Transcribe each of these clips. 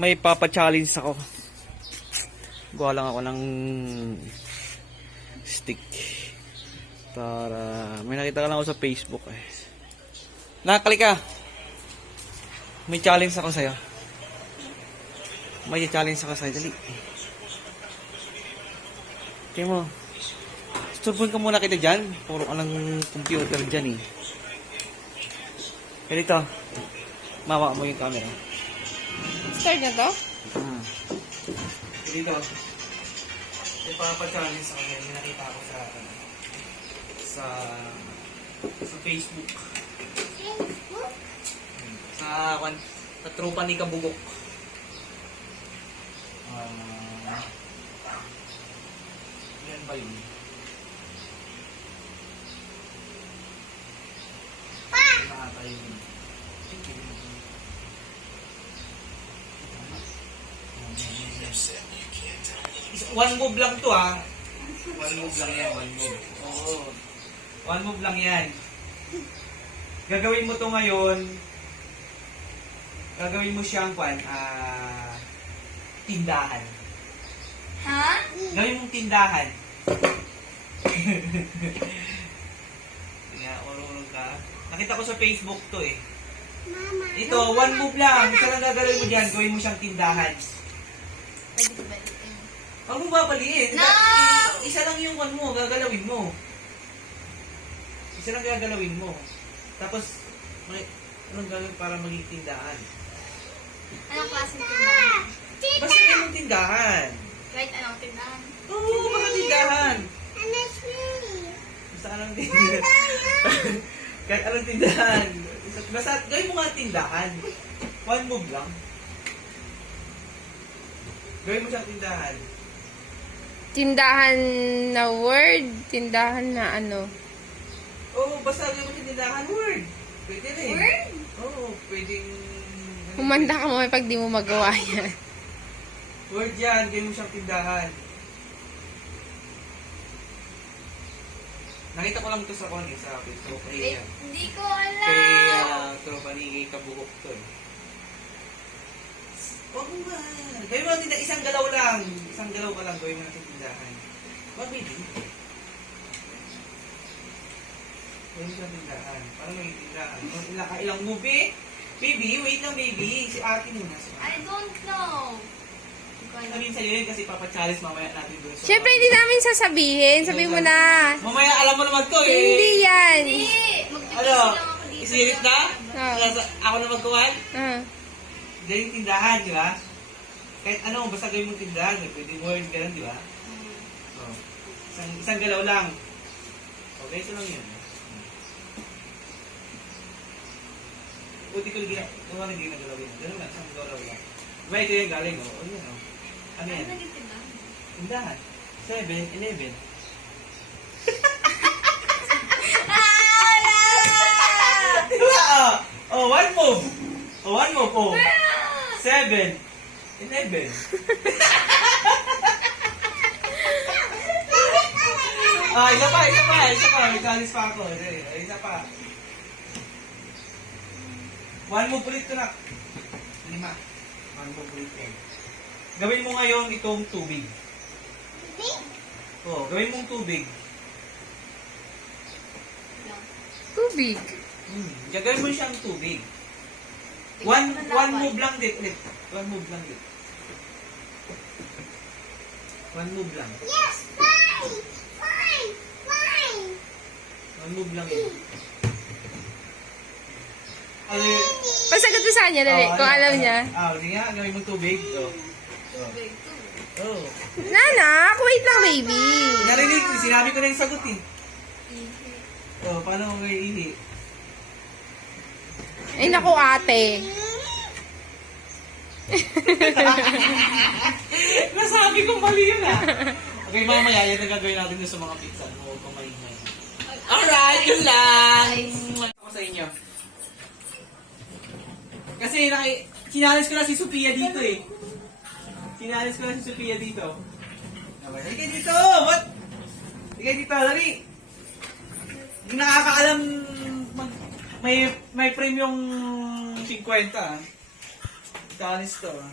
May papa-challenge ako. Gawa lang ako ng stick. Para may nakita ka lang ako sa Facebook eh. Nakakali ka. May challenge ako sa'yo. May challenge ako sa'yo. Dali. Kaya mo. Turbuin ka muna kita dyan. Puro ka ng computer dyan eh. Kaya dito. Mawa mo yung camera. Start na to? Dito. May papa-challenge ako ngayon. May nakita ko sa Facebook. Sa tropa ni Kabugok. Yan ba yun? Nakata yun. One move lang to ha. One move lang yan, one move. Oo. One move lang yan. Gagawin mo to ngayon. Gagawin mo siyang tindahan. Ha? Gawin mong tindahan. Kaya, ururong ka. Nakita ko sa Facebook to eh. Mama. Ito, one move lang. Isa lang gagawin mo dyan. Gawin mo siyang tindahan. Pwede ko balikin. Huwag mo babaliin. No! Isa lang yung one mo. Gagalawin mo. Isa lang gagalawin mo. Tapos, anong gagawin para maging tindahan? Anong klaseng tindahan? Basta yung tindahan. Kahit anong tindahan? Oo, baka tindahan. Ano siya? Basta anong tindahan. Kahit anong tindahan. Basta gawin mo nga tindahan. One move lang. Gawin mo siyang tindahan. Tindahan na word, tindahan na ano. Oo, basta gawin mo siyang tindahan. Word. Pwede rin. Word? Oo, pwedeng... Humanda ka mo pag di mo magawa yan. Word yan. Gawin mo siyang tindahan. Nakita ko lang ito sa kanya sa Facebook. Eh, hindi ko Kay alam. tropa ni Kabugok to eh. Huwag mo ba? Gawin mo tindahan. Isang galaw lang. Isang galaw ka lang. Gawin mo natin tindahan. Huwag baby. Gawin mo siyang tindahan. Para maging tindahan. Ilang movie? Baby, wait lang baby. Si ate muna. I don't know. Sabihin sa'yo yun kasi papa-challenge mamaya natin doon. Siyempre, hindi namin sasabihin. Sabihin mo na. Mamaya alam mo naman to eh. Hindi yan. Hindi. Mag-busy Ano? lang ako dito. Isirit na? Oo. Ako na magkuhan? Ah. Dahil yung tindahan, di ba? Kahit ano, basta gawin mong tindahan. Pwede word, gano'n, di ba? Oh. Isang galaw lang. Okay, so lang yun. Buti ko ginawa na ginagalaw yun. Gano'n lang, isang galaw lang. Diba ito yung galing, oh. O yun, oh. Ano Ano yan? naging tindahan? Tindahan. 7-11. Diba? Oh, one move. Oh, one move. Oh. 7-11. Isa pa. May challenge pa ako. Isa pa. One move ulit ito na. 5. One move ulit yan. Gawin mo ngayon itong tubig. Oh, gawin mong tubig. Tubig. Gagawin mo siyang tubig. One move lang dit. One move lang dit. One move lang. Yes, fine. One move lang yun. Ano yun? Pasagot mo sa kanya, dali. Kung alam niya. Hindi nga. Gawin mong tubig. Tubig. Oh. Nanak, wait lang, baby. Narinig ko. Sinabi ko na yung sagot eh. Oh, paano ko may ihi? Ay, naku, ate. Nasabi ko mali yun ah. Okay, mamaya yan ang gagawin natin sa mga pizza. Huwag ko maingay. Alright, yun lang. Ako sa inyo. Kasi sinalis ko na si Sophia dito eh. Sinalis ko na si Sophia dito. Halika dito! What? Halika dito, dali! Hindi nakakaalam may premium 50 ah. Sinalis to ah.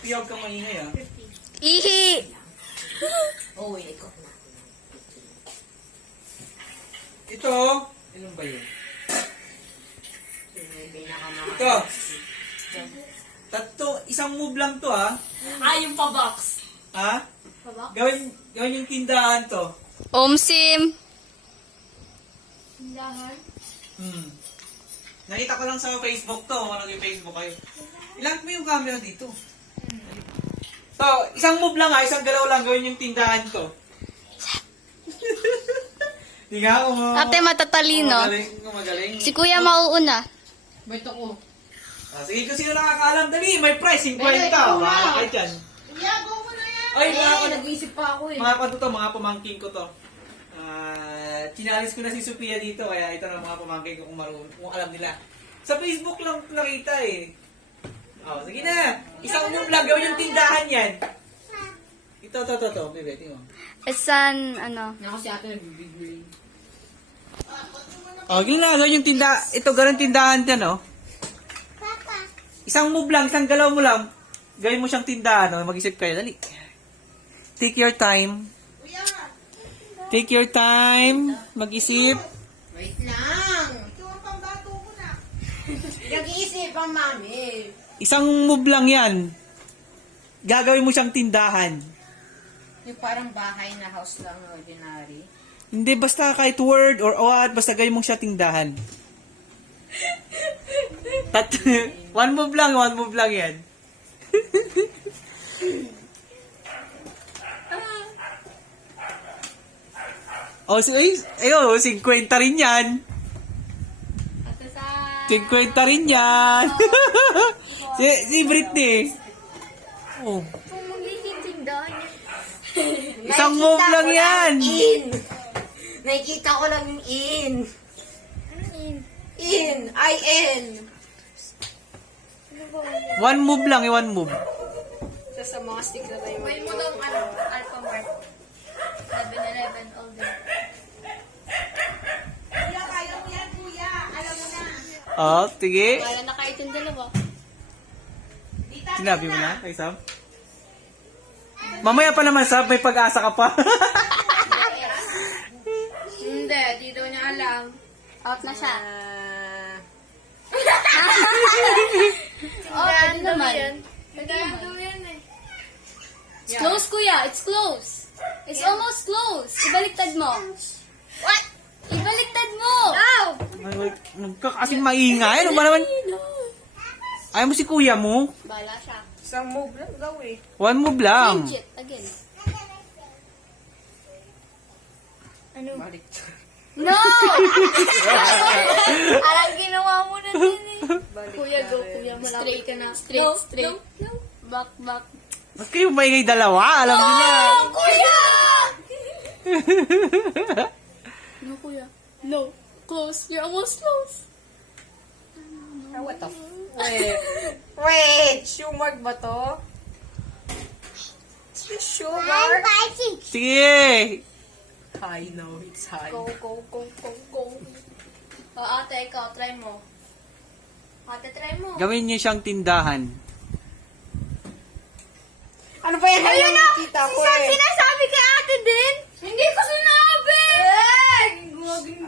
Piyag ka maingay ah. Ihi! Oh, ikaw na. Ito, ilan ba yun? Ito. Isang move lang to ah. Yung pa-box. Ha? Pa-box? Gawin yung tindahan to. Omsim! Tindahan? Nakita ko lang sa Facebook to. Kung nag-Facebook kayo. Ilang mo yung camera dito. So, isang move lang ah. Isang galaw lang gawin yung tindahan to. Di nga ako Ate matatalino. magaling. Si kuya mauuna. Ba't ako? Sige kung sino nakakaalam. Dali, may price. 50. Wala kayo dyan. Iyago mo na yan! Ay, mga nag-iisip pa ako mga pamangkin ko to. Chinalis ko na si Sophia dito, kaya ito na mga pamangkin ko kung alam nila. Sa Facebook lang nakita eh. Oh, sige na. Isang move lang, gawin yung tindahan yan. Ito, bebe, tingnan mo. Isan, ano? Ako si ate nagbibigay. Oh, gawin na, gawin yung tindahan. Ito, gawin tindahan dyan, oh. Papa. Isang move lang, isang galaw mo lang. Gawin mo siyang tindahan, oh. Mag-isip kayo, dali. Take your time. Take your time. Mag-isip. Wait lang! Ito ang pambato ko na. Nag-iisip ang mami. Isang move lang yan. Gagawin mo siyang tindahan. Yung parang bahay na house lang, ordinary. Hindi, basta kahit word or what, basta gawin mo siya tindahan. One move lang yan. Ayo, 50 rin yan. Ate sa... 50 rin yan. si Britney. Oh. Kung maglitindahan Isang move lang yan. In! Nakikita ko lang yung in. Anong in? In! I-N! One move lang, one move. Sa mga stick na tayo. May mo daw Alphamart. 7-Eleven all day. Kuya, kaya mo yan, kuya. Alam mo na. Oh, sige. Kaya na kayo yung dalawa. Sinabi mo na kay Sam? Mamaya pa naman, Sam. May pag-asa ka pa. Hindi, di daw niya alam. Out na siya. Oh, pwede naman. Pwede yan eh. It's close, kuya. It's close. It's almost close. Ibaliktad mo. What? Ibaliktad mo. No! Nagkakasing maingay. Ano ba naman? Ayaw mo si kuya mo? Bala siya. Isang move lang daw eh. One move lang. Change it again. Balik. No! Alang ginawa mo na din eh. Kuya, go. Kuya, straight ka na. Straight, straight. Back, back. Ba't kayo maingay dalawa? Alam niyo na. Kuya! No, kuya. No. Close. You're almost close. What the Wait! Shoemark ba to? I'm Shoemark? fighting. Sige. I know, it's high. Go, go, go, go, go. Ate, ikaw, try mo. Ate, try mo. Gawin niyo siyang tindahan. Ano ba yan? Ayun na! Kita ko eh. Sinasabi kay ate din? Hindi ko sinabi!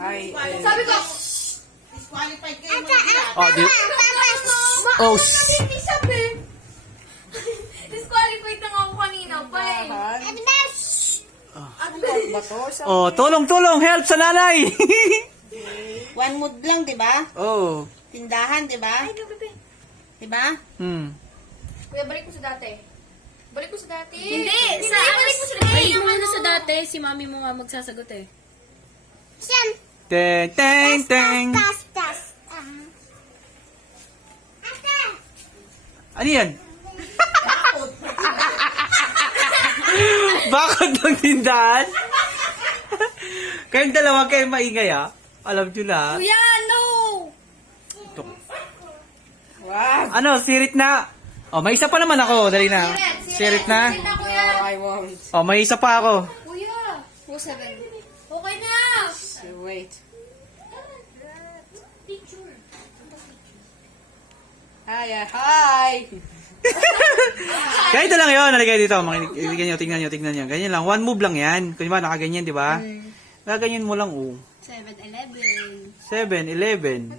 Ay, Sabi ko, disqualified kayo Oh, di... Oh, hindi sabi. Disqualified na nga ako kanina pa eh. Ano ba to? oh, tulong. Help sa nanay. One mood lang, di ba? oh. Tindahan, di ba? Di ba? Kuya, balik mo sa dati. Balik mo sa dati. Hindi, sa balik mo sa dati. Ay, yung ano sa dati, si mami mo nga magsasagot eh. Siyan. Teng, teng, teng. Tas. Ate. Ano yan? Bakit ng tindahan? Kayong dalawa kayo maingay ah. Alam nyo na. Kuya, no! Wow! Ano, sirit na. Oh, may isa pa naman ako. Dali na. Sirit na. I won't. Oh, may isa pa ako. Kuya. 7. Okay na. So, wait. Hi! Ganito lang yun. Naligay dito. Tingnan nyo. Ganyan lang. One move lang yan. Kung ba, nakaganyan, di ba? Nakaganyan mo lang, 7-Eleven. 7-Eleven.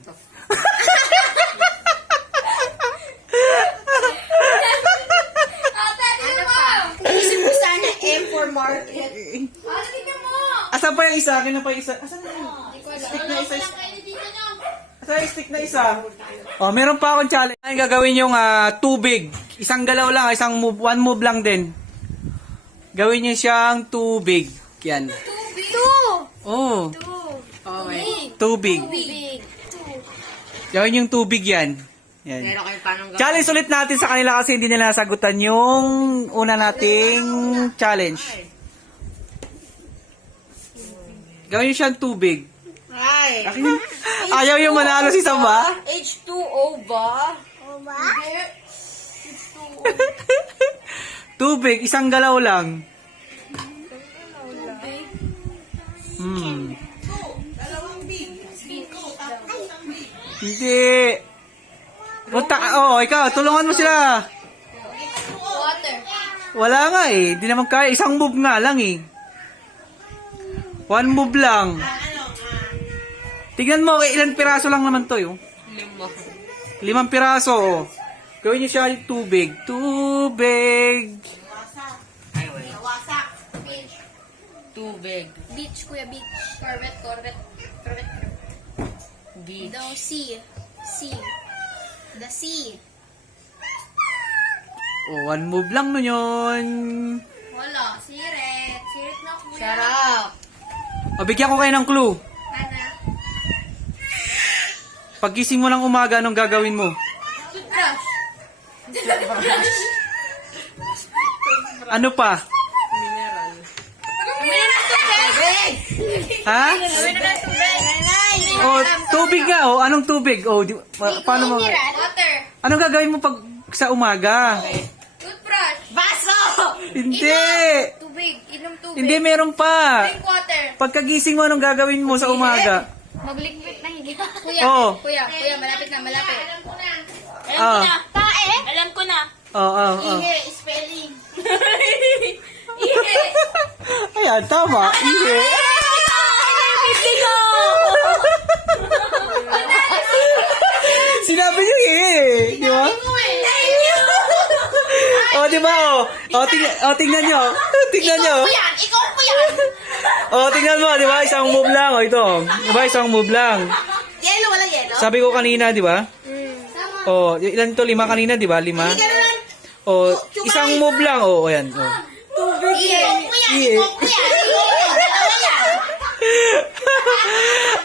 Ano pa? Isip mo sana M for market. Tingnan mo! Asan pa yung isa? Akin na pa yung isa. Asan na yun? Stick na isa. Asan yung stick na isa? Oh, meron pa akong challenge. Ang gagawin yung tubig. Isang galaw lang, isang move, one move lang din. Gawin niyo siyang tubig. Yan. Oh, tubig. Big. Gawin yung tubig yan. Yan. Pero kayo paano gawin? Challenge ulit natin sa kanila kasi hindi nila nasagutan yung una nating challenge. Gawin niyo siyang tubig. Ay. Ayaw yung manalo si Samba. H2O ba? Oba? Tubig, isang galaw lang. Hindi. Punta ka. Oh, ikaw, tulungan mo sila. Water. Wala nga eh. Di naman kaya. Isang move nga lang eh. One move lang. Tignan mo, ilan piraso lang naman to yun. 5 piraso. Oh. Gawin niyo siya yung tubig. Tubig. Tubig. Beach, kuya, beach. Corvette. Beach. The sea. The sea. Oh, one move lang nun yun. Wala. Sirit na kuya. Sarap. O, bigyan ko kayo ng clue. Ana. Paggising mo ng umaga, anong gagawin mo? Toothbrush. Ano pa? Ha? Oh, tubig nga. Oh, anong tubig? Oh, paano mo? Water. Anong gagawin mo pag sa umaga? Toothbrush. Baso! Hindi. Tubig. Inom tubig. Hindi, meron pa. Drink water. Pagkagising mo, anong gagawin mo sa umaga? Magliquid na higa. Kuya, Oh. kuya, malapit na. Alam ko na. Oh. Spelling. Ayan, tama. Ihe. Sinabi niyo eh. Di ba? Oh, di ba? Tingnan niyo. Tingnan niyo. Ikaw po yan! Oh, tingnan mo, di ba? Isang move lang. Oh, ito. Di ba? Isang move lang. Yellow, wala yellow? Sabi ko kanina, di ba? Oh, ilan to? 5 kanina, di ba? 5. Ganun. Oh, isang move lang. Oh, ayan. Oh. Ikaw po yan! Iye. Ikaw po yan! Dalawa yan!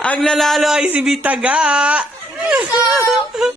Ang nanalo ay si Bitaga.